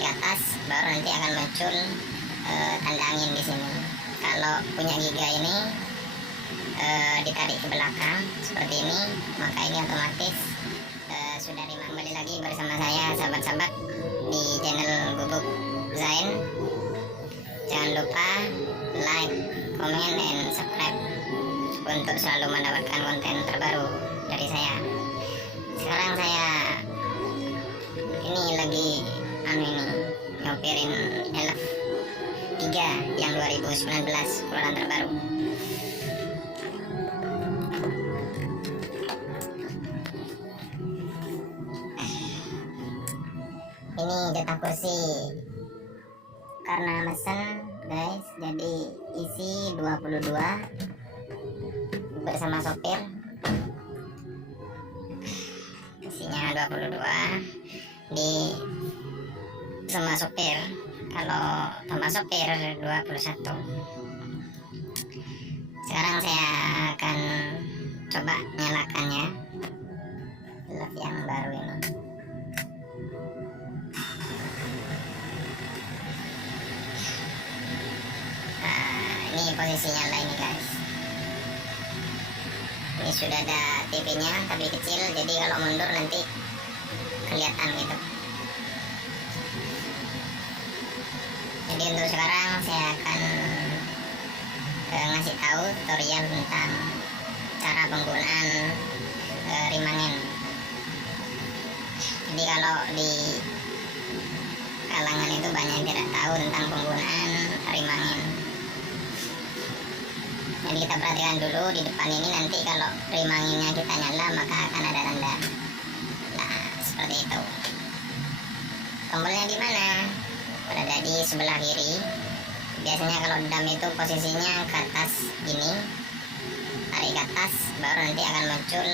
ke atas baru nanti akan muncul tanda angin di sini. Kalau punya Giga ini ditarik ke belakang seperti ini, maka ini otomatis sudah kembali lagi bersama saya sahabat-sahabat di channel Bubuk Zain. Jangan lupa like, comment, and subscribe untuk selalu mendapatkan konten terbaru dari saya. Sekarang saya ini lagi nyopirin Elf 3 yang 2019 keluaran terbaru. Ini jatah kursi karena mesen guys, jadi isi 22 bersama sopir. Isinya 22 di sama sopir. Kalau tanpa sopir 21. Sekarang saya akan coba nyalakannya, Elf yang baru ini. Ini posisinya lah ini guys. Ini sudah ada TV-nya tapi kecil, jadi kalau mundur nanti kelihatan gitu. Jadi untuk sekarang saya akan ngasih tahu tutorial tentang cara penggunaan rem angin. Jadi kalau di kalangan itu banyak yang tidak tahu tentang penggunaan rem angin. Jadi kita perhatikan dulu di depan ini, nanti kalau rem anginnya kita nyala maka akan ada tanda. Nah, seperti itu. Tombolnya di mana? Berada di sebelah kiri. Biasanya kalau dam itu posisinya ke atas gini. Tarik ke atas baru nanti akan muncul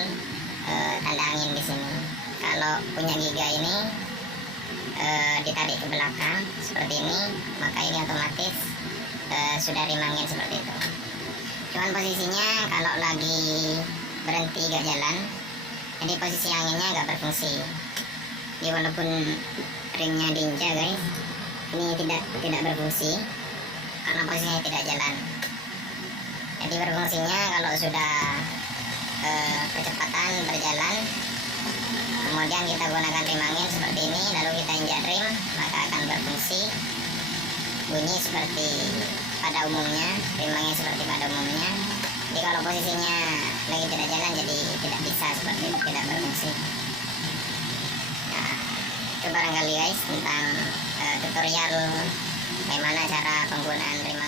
tanda angin di sini. Kalau punya Giga ini ditarik ke belakang seperti ini, maka ini otomatis sudah rem angin seperti itu. Cuman posisinya kalau lagi berhenti gak jalan, jadi posisi anginnya gak berfungsi. Jadi walaupun remnya diinjak guys, ini tidak berfungsi karena posisinya tidak jalan. Jadi berfungsinya kalau sudah kecepatan berjalan, kemudian kita gunakan rem angin seperti ini, lalu kita injak rem, maka akan berfungsi bunyi seperti pada umumnya, rem angin seperti pada umumnya. Jadi kalau posisinya lagi tidak jalan, jadi tidak bisa seperti itu, tidak berfungsi. Nah, itu barangkali guys tentang tutorial bagaimana cara penggunaan rem angin.